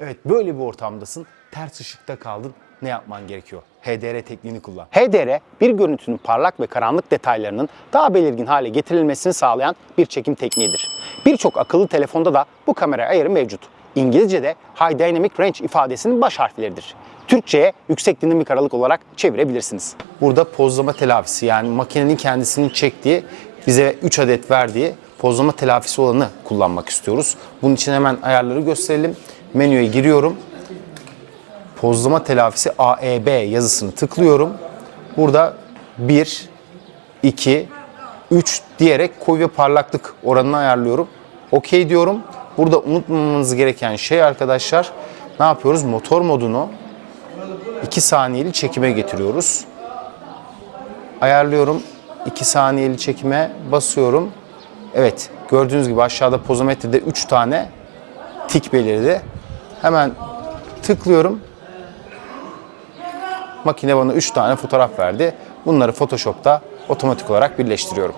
Evet böyle bir ortamdasın. Ters ışıkta kaldın. Ne yapman gerekiyor? HDR tekniğini kullan. HDR bir görüntünün parlak ve karanlık detaylarının daha belirgin hale getirilmesini sağlayan bir çekim tekniğidir. Birçok akıllı telefonda da bu kamera ayarı mevcut. İngilizce'de High Dynamic Range ifadesinin baş harfleridir. Türkçe'ye yüksek dinamik aralık olarak çevirebilirsiniz. Burada pozlama telafisi yani makinenin kendisinin çektiği bize 3 adet verdiği pozlama telafisi olanı kullanmak istiyoruz. Bunun için hemen ayarları gösterelim. Menüye giriyorum. Pozlama telafisi AEB yazısını tıklıyorum. Burada 1, 2, 3 diyerek koyu ve parlaklık oranını ayarlıyorum. OK diyorum. Burada unutmamanız gereken şey arkadaşlar ne yapıyoruz? Motor modunu 2 saniyeli çekime getiriyoruz. Ayarlıyorum. 2 saniyeli çekime basıyorum. Evet gördüğünüz gibi aşağıda pozometrede 3 tane tik belirdi. Hemen tıklıyorum. Makine bana 3 tane fotoğraf verdi. Bunları Photoshop'ta otomatik olarak birleştiriyorum.